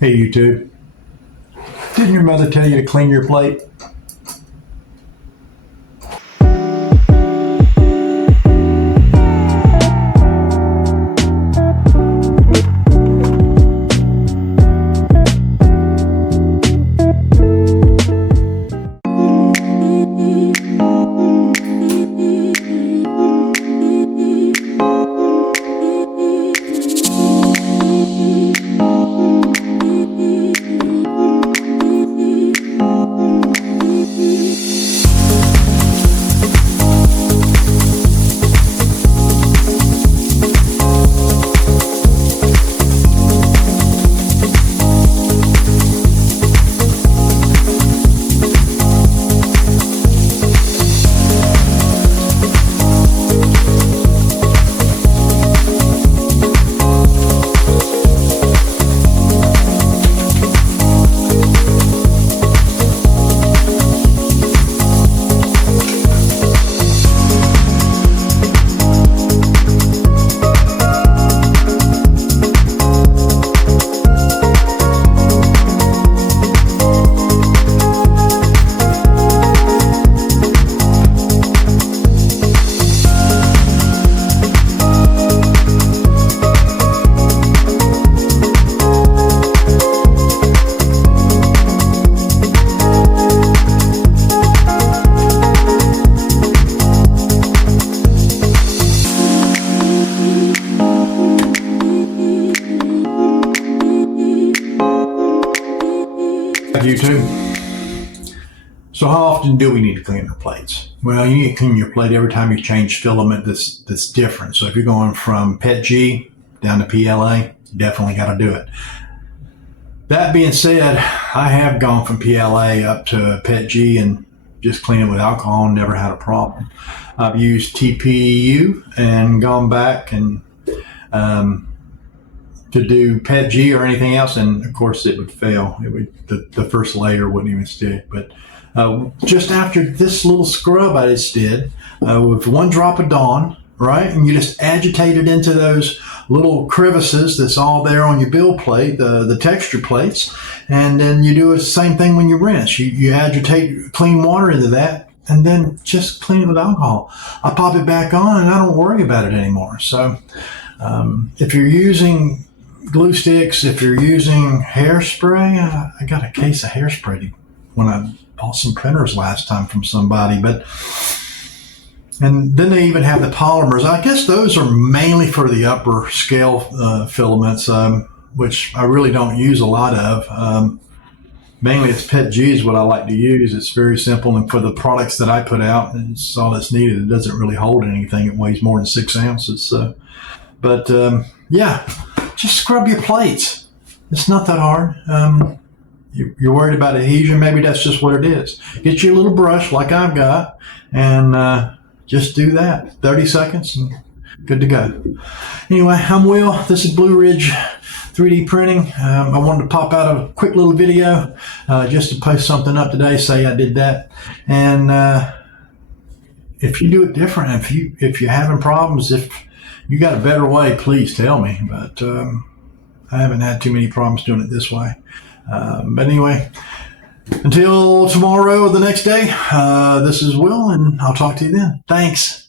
Hey YouTube, didn't your mother tell you to clean your plate? YouTube. So how often do we need to clean our plates? Well, you need to clean your plate every time you change filament that's different. So if you're going from PETG down to PLA, you definitely got to do it. That being said, I have gone from PLA up to PETG and just clean it with alcohol and never had a problem. I've used TPU and gone back and to do PETG or anything else, and of course it would fail. It would the first layer wouldn't even stick. But just after this little scrub I just did with one drop of Dawn, right, and you just agitate it into those little crevices that's all there on your build plate, the texture plates, and then you do the same thing when you rinse. You agitate clean water into that, and then just clean it with alcohol. I pop it back on, and I don't worry about it anymore. So if you're using glue sticks, if you're using hairspray, I got a case of hairspray when I bought some printers last time from somebody. And then they even have the polymers. I guess those are mainly for the upper scale filaments, which I really don't use a lot of. Mainly it's PETG is what I like to use. It's very simple, and for the products that I put out, it's all that's needed. It doesn't really hold anything. It weighs more than 6 ounces. Yeah, just scrub your plates. It's not that hard. You're worried about adhesion. Maybe that's just what it is. Get you a little brush like I've got, and just do that. 30 seconds and good to go. Anyway, I'm Will. This is Blue Ridge 3D Printing. I wanted to pop out a quick little video just to post something up today, say I did that. And if you do it different, if you're having problems, if you got a better way, please tell me. But I haven't had too many problems doing it this way. But anyway, until tomorrow or the next day, this is Will, and I'll talk to you then. Thanks.